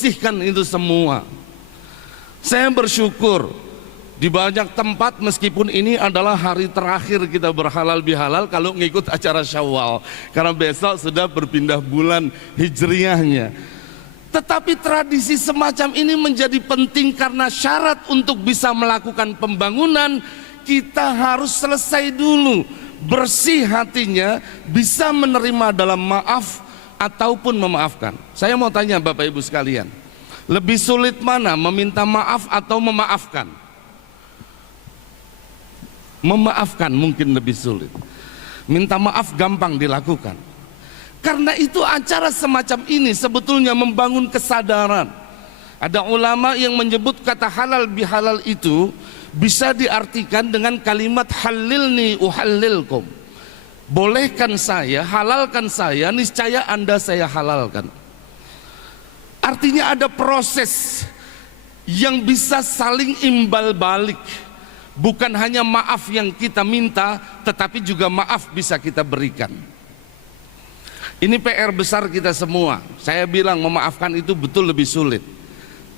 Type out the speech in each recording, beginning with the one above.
bersihkan itu semua. Saya bersyukur di banyak tempat, meskipun ini adalah hari terakhir kita berhalal bihalal kalau ngikut acara Syawal, karena besok sudah berpindah bulan hijriyahnya. Tetapi tradisi semacam ini menjadi penting karena syarat untuk bisa melakukan pembangunan, kita harus selesai dulu, bersih hatinya, bisa menerima dalam maaf ataupun memaafkan. Saya mau tanya Bapak Ibu sekalian, lebih sulit mana, meminta maaf atau memaafkan? Memaafkan mungkin lebih sulit. Minta maaf gampang dilakukan. Karena itu acara semacam ini sebetulnya membangun kesadaran. Ada ulama yang menyebut kata halal bihalal itu bisa diartikan dengan kalimat halilni uhallilkum. Bolehkan saya, halalkan saya, niscaya Anda saya halalkan. Artinya ada proses yang bisa saling imbal balik. Bukan hanya maaf yang kita minta, tetapi juga maaf bisa kita berikan. Ini PR besar kita semua. Saya bilang memaafkan itu betul lebih sulit.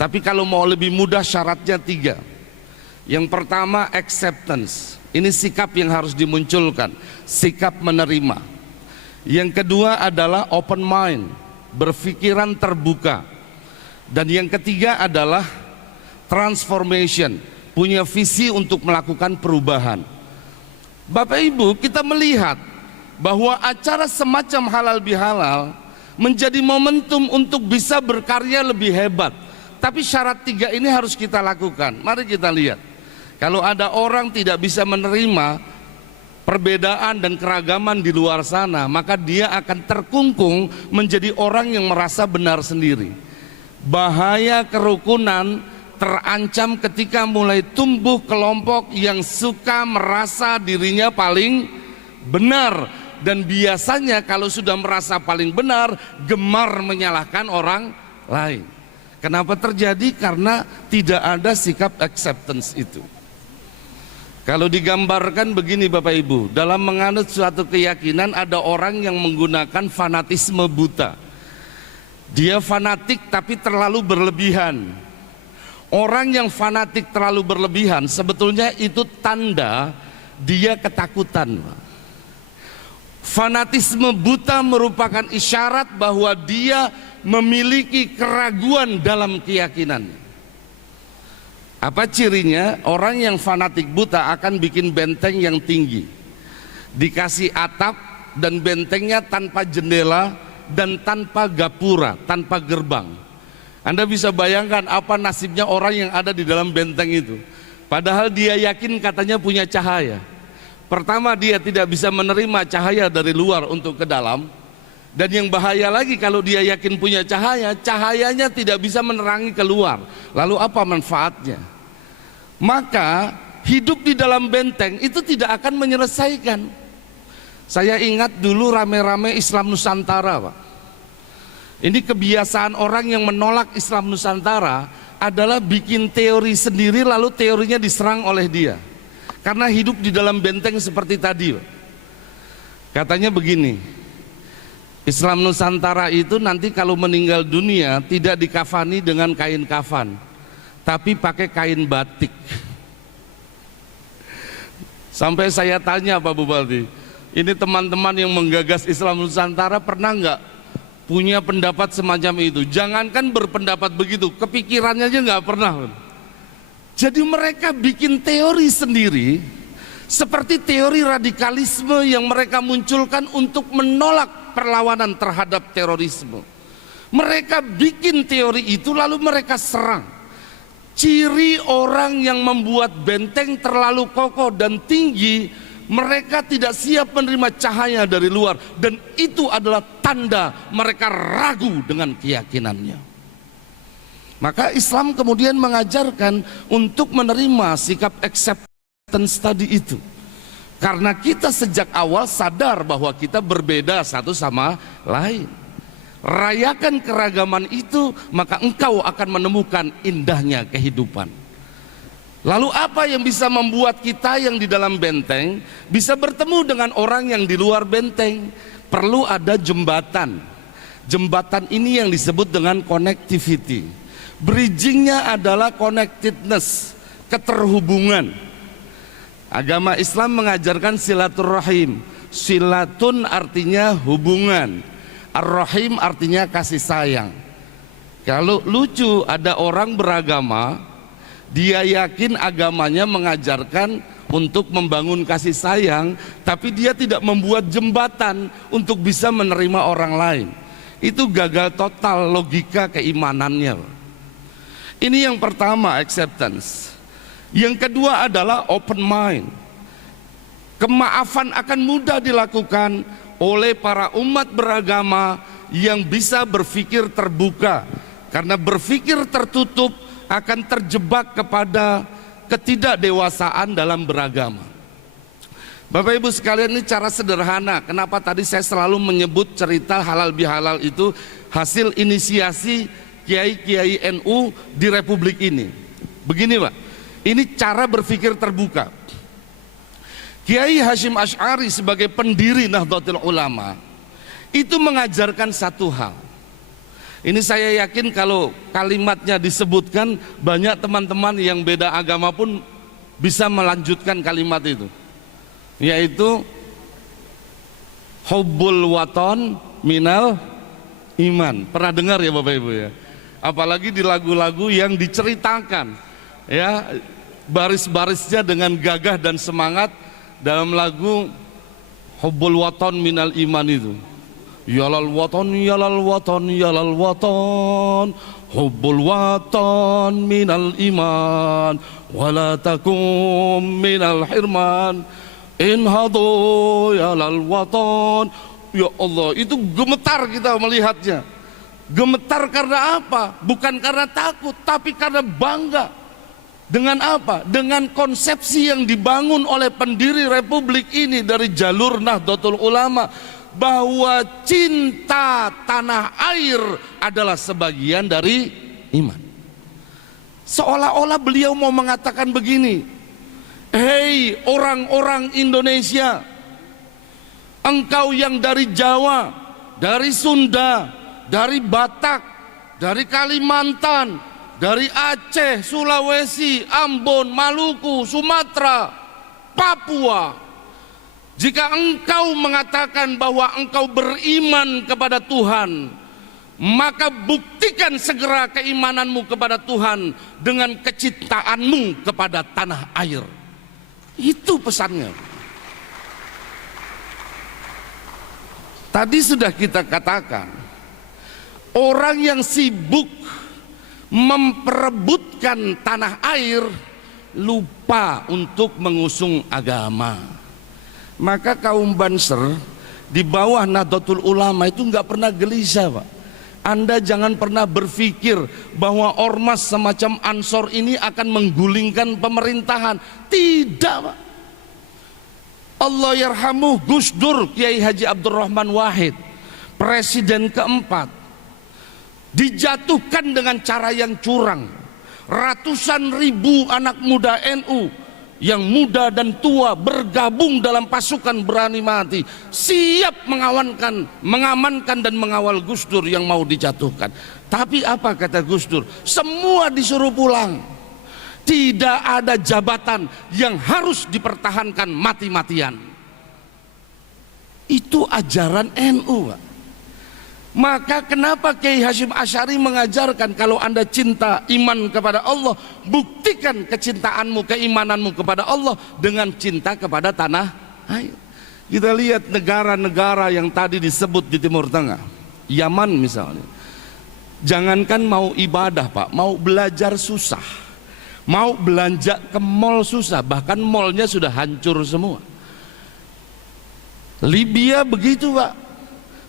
Tapi kalau mau lebih mudah, syaratnya 3. Yang pertama, acceptance. Ini sikap yang harus dimunculkan, sikap menerima. Yang kedua adalah open mind, berpikiran terbuka. Dan yang ketiga adalah transformation, punya visi untuk melakukan perubahan. Bapak Ibu, kita melihat bahwa acara semacam halal bihalal menjadi momentum untuk bisa berkarya lebih hebat. Tapi syarat 3 ini harus kita lakukan. Mari kita lihat. Kalau ada orang tidak bisa menerima perbedaan dan keragaman di luar sana, maka dia akan terkungkung menjadi orang yang merasa benar sendiri. Bahaya kerukunan terancam ketika mulai tumbuh kelompok yang suka merasa dirinya paling benar. Dan biasanya kalau sudah merasa paling benar, gemar menyalahkan orang lain. Kenapa terjadi? Karena tidak ada sikap acceptance itu. Kalau digambarkan begini Bapak Ibu, dalam menganut suatu keyakinan ada orang yang menggunakan fanatisme buta. Dia fanatik tapi terlalu berlebihan. Orang yang fanatik terlalu berlebihan sebetulnya itu tanda dia ketakutan. Fanatisme buta merupakan isyarat bahwa dia memiliki keraguan dalam keyakinannya. Apa cirinya? Orang yang fanatik buta akan bikin benteng yang tinggi, dikasih atap dan bentengnya tanpa jendela dan tanpa gapura, tanpa gerbang. Anda bisa bayangkan apa nasibnya orang yang ada di dalam benteng itu. Padahal dia yakin katanya punya cahaya. Pertama, dia tidak bisa menerima cahaya dari luar untuk ke dalam. Dan yang bahaya lagi, kalau dia yakin punya cahaya, cahayanya tidak bisa menerangi keluar. Lalu apa manfaatnya? Maka hidup di dalam benteng itu tidak akan menyelesaikan. Saya ingat dulu rame-rame Islam Nusantara, Pak. Ini kebiasaan orang yang menolak Islam Nusantara adalah bikin teori sendiri lalu teorinya diserang oleh dia. Karena hidup di dalam benteng seperti tadi, Pak. Katanya begini, Islam Nusantara itu nanti kalau meninggal dunia tidak dikafani dengan kain kafan, tapi pakai kain batik. Sampai saya tanya Pak Bupati, ini teman-teman yang menggagas Islam Nusantara pernah nggak punya pendapat semacam itu? Jangankan berpendapat begitu, kepikirannya aja nggak pernah. Jadi mereka bikin teori sendiri, seperti teori radikalisme yang mereka munculkan untuk menolak perlawanan terhadap terorisme. Mereka bikin teori itu lalu mereka serang. Ciri orang yang membuat benteng terlalu kokoh dan tinggi, mereka tidak siap menerima cahaya dari luar, dan itu adalah tanda mereka ragu dengan keyakinannya. Maka Islam kemudian mengajarkan untuk menerima sikap acceptance tadi itu. Karena kita sejak awal sadar bahwa kita berbeda satu sama lain. Rayakan keragaman itu, maka engkau akan menemukan indahnya kehidupan. Lalu apa yang bisa membuat kita yang di dalam benteng bisa bertemu dengan orang yang di luar benteng? Perlu ada jembatan. Jembatan ini yang disebut dengan connectivity. Bridgingnya adalah connectedness, keterhubungan. Agama Islam mengajarkan silaturahim. Silatun artinya hubungan, ar-rahim artinya kasih sayang. Kalau lucu, ada orang beragama, dia yakin agamanya mengajarkan untuk membangun kasih sayang, tapi dia tidak membuat jembatan untuk bisa menerima orang lain. Itu gagal total logika keimanannya. Ini yang pertama, acceptance. Yang kedua adalah open mind. Kemaafan akan mudah dilakukan oleh para umat beragama yang bisa berpikir terbuka, karena berpikir tertutup akan terjebak kepada ketidakdewasaan dalam beragama. Bapak Ibu sekalian, ini cara sederhana. Kenapa tadi saya selalu menyebut cerita halal bihalal itu hasil inisiasi kiai-kiai NU di Republik ini. Begini Pak, ini cara berpikir terbuka. Kiai Hasyim Asy'ari sebagai pendiri Nahdlatul Ulama itu mengajarkan satu hal. Ini saya yakin kalau kalimatnya disebutkan, banyak teman-teman yang beda agama pun bisa melanjutkan kalimat itu, yaitu hubbul waton minal iman. Pernah dengar ya Bapak Ibu ya? Apalagi di lagu-lagu yang diceritakan ya, baris-barisnya dengan gagah dan semangat. Dalam lagu hubbul waton minal iman itu, yalal waton yalal waton yalal waton, hubbul waton minal iman, wala takum minal hirman, inhadu yalal waton. Ya Allah, itu gemetar kita melihatnya. Gemetar karena apa? Bukan karena takut, tapi karena bangga. Dengan apa? Dengan konsepsi yang dibangun oleh pendiri Republik ini dari jalur Nahdlatul Ulama, bahwa cinta tanah air adalah sebagian dari iman. Seolah-olah beliau mau mengatakan begini, hei orang-orang Indonesia, engkau yang dari Jawa, dari Sunda, dari Batak, dari Kalimantan, dari Aceh, Sulawesi, Ambon, Maluku, Sumatera, Papua, jika engkau mengatakan bahwa engkau beriman kepada Tuhan, maka buktikan segera keimananmu kepada Tuhan dengan kecintaanmu kepada tanah air. Itu pesannya. Tadi sudah kita katakan, orang yang sibuk memperebutkan tanah air lupa untuk mengusung agama. Maka kaum Banser di bawah Nahdlatul Ulama itu nggak pernah gelisah Pak. Anda jangan pernah berpikir bahwa ormas semacam Ansor ini akan menggulingkan pemerintahan. Tidak Pak. Allah yarhamuh Gus Dur, Kiai Haji Abdurrahman Wahid, presiden keempat, dijatuhkan dengan cara yang curang. Ratusan ribu anak muda NU yang muda dan tua bergabung dalam pasukan berani mati, siap mengamankan dan mengawal Gus Dur yang mau dijatuhkan. Tapi apa kata Gus Dur? Semua disuruh pulang. Tidak ada jabatan yang harus dipertahankan mati-matian. Itu ajaran NU Pak. Maka kenapa Kiai Hasyim Asy'ari mengajarkan kalau Anda cinta iman kepada Allah, buktikan kecintaanmu, keimananmu kepada Allah dengan cinta kepada tanah air. Kita lihat negara-negara yang tadi disebut di Timur Tengah, Yaman misalnya. Jangankan mau ibadah Pak, mau belajar susah, mau belanja ke mall susah, bahkan mallnya sudah hancur semua. Libya begitu Pak.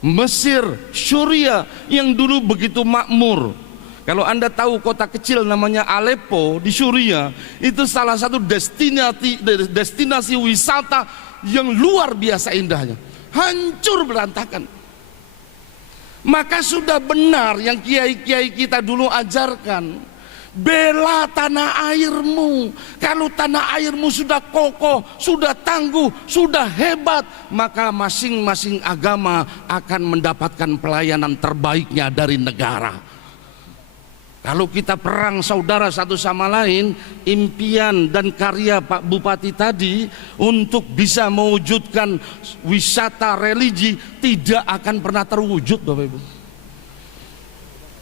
Mesir, Syria yang dulu begitu makmur. Kalau Anda tahu kota kecil namanya Aleppo di Syria, itu salah satu destinasi wisata yang luar biasa indahnya. Hancur berantakan. Maka sudah benar yang kiai-kiai kita dulu ajarkan, Bela tanah airmu. Kalau tanah airmu sudah kokoh, sudah tangguh, sudah hebat, maka masing-masing agama akan mendapatkan pelayanan terbaiknya dari negara. Kalau kita perang saudara satu sama lain, impian dan karya Pak Bupati tadi untuk bisa mewujudkan wisata religi tidak akan pernah terwujud, Bapak Ibu.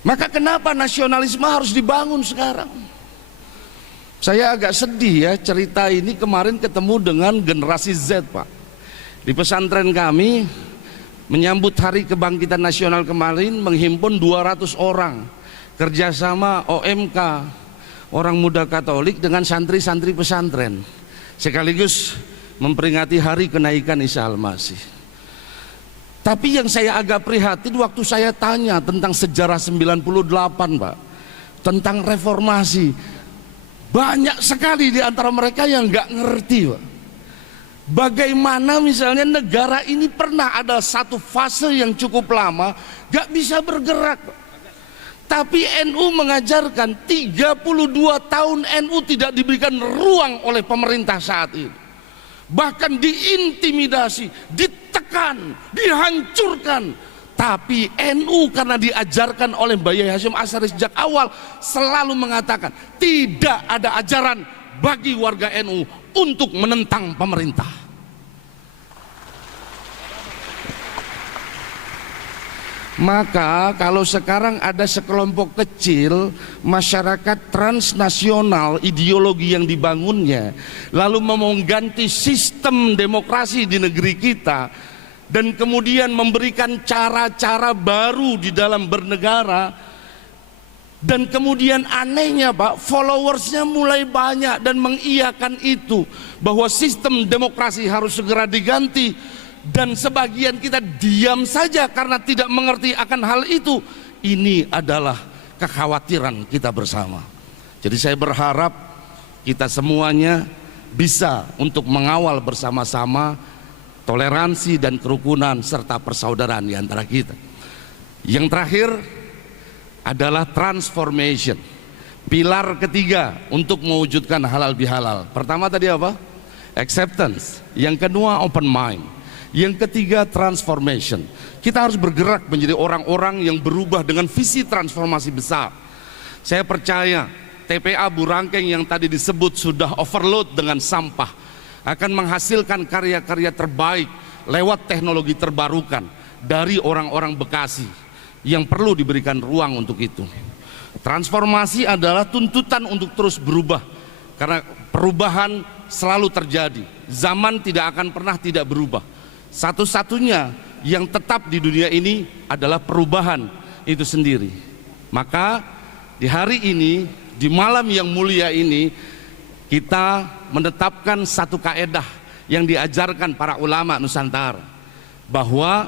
Maka kenapa nasionalisme harus dibangun sekarang? Saya agak sedih ya, cerita ini kemarin ketemu dengan generasi Z, Pak. Di pesantren kami menyambut Hari Kebangkitan Nasional kemarin menghimpun 200 orang, kerjasama OMK, orang muda Katolik dengan santri-santri pesantren, sekaligus memperingati Hari Kenaikan Isa Al-Masih. Tapi yang saya agak prihatin waktu saya tanya tentang sejarah 98, Pak, tentang reformasi, banyak sekali di antara mereka yang nggak ngerti, Pak. Bagaimana misalnya negara ini pernah ada satu fase yang cukup lama nggak bisa bergerak, Pak. Tapi NU mengajarkan 32 tahun NU tidak diberikan ruang oleh pemerintah saat ini. Bahkan diintimidasi, ditekan, dihancurkan. Tapi NU karena diajarkan oleh Mbah Yai Hasyim Asy'ari sejak awal selalu mengatakan tidak ada ajaran bagi warga NU untuk menentang pemerintah. Maka kalau sekarang ada sekelompok kecil masyarakat transnasional ideologi yang dibangunnya lalu mau mengganti sistem demokrasi di negeri kita dan kemudian memberikan cara-cara baru di dalam bernegara, dan kemudian anehnya Pak, followersnya mulai banyak dan mengiyakan itu bahwa sistem demokrasi harus segera diganti. Dan sebagian kita diam saja karena tidak mengerti akan hal itu. Ini adalah kekhawatiran kita bersama. Jadi saya berharap kita semuanya bisa untuk mengawal bersama-sama toleransi dan kerukunan serta persaudaraan di antara kita. Yang terakhir adalah transformation. Pilar ketiga untuk mewujudkan halal bihalal. Pertama tadi apa? Acceptance. Yang kedua open mind. Yang ketiga transformation. Kita harus bergerak menjadi orang-orang yang berubah dengan visi transformasi besar. Saya percaya TPA Burangkeng yang tadi disebut sudah overload dengan sampah akan menghasilkan karya-karya terbaik lewat teknologi terbarukan dari orang-orang Bekasi yang perlu diberikan ruang untuk itu. Transformasi adalah tuntutan untuk terus berubah karena perubahan selalu terjadi. Zaman tidak akan pernah tidak berubah. Satu-satunya yang tetap di dunia ini adalah perubahan itu sendiri. Maka di hari ini, di malam yang mulia ini, kita menetapkan satu kaedah yang diajarkan para ulama Nusantara, bahwa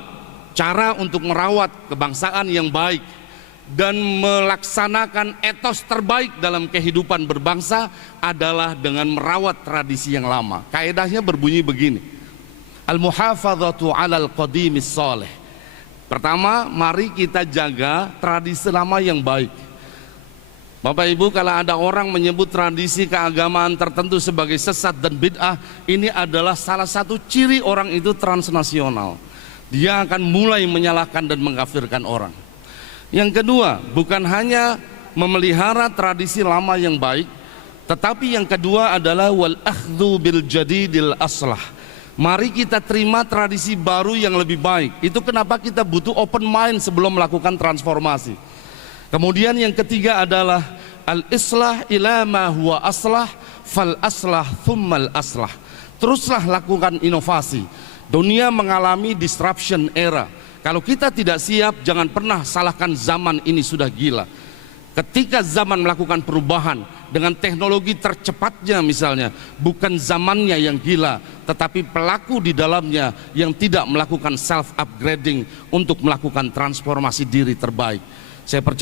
cara untuk merawat kebangsaan yang baik dan melaksanakan etos terbaik dalam kehidupan berbangsa adalah dengan merawat tradisi yang lama. Kaedahnya berbunyi begini: Al-muhafadzatu 'alal qadimis shalih. Pertama, mari kita jaga tradisi lama yang baik. Bapak Ibu, kalau ada orang menyebut tradisi keagamaan tertentu sebagai sesat dan bid'ah, ini adalah salah satu ciri orang itu transnasional. Dia akan mulai menyalahkan dan mengkafirkan orang. Yang kedua, bukan hanya memelihara tradisi lama yang baik, tetapi yang kedua adalah wal akhdhu bil jadidil aslah. Mari kita terima tradisi baru yang lebih baik. Itu kenapa kita butuh open mind sebelum melakukan transformasi. Kemudian yang ketiga adalah al-islah ila ma huwa aslah fal aslah thummal aslah. Teruslah lakukan inovasi. Dunia mengalami disruption era. Kalau kita tidak siap, jangan pernah salahkan zaman ini sudah gila. Ketika zaman melakukan perubahan dengan teknologi tercepatnya misalnya, bukan zamannya yang gila, tetapi pelaku di dalamnya yang tidak melakukan self upgrading untuk melakukan transformasi diri terbaik. Saya percaya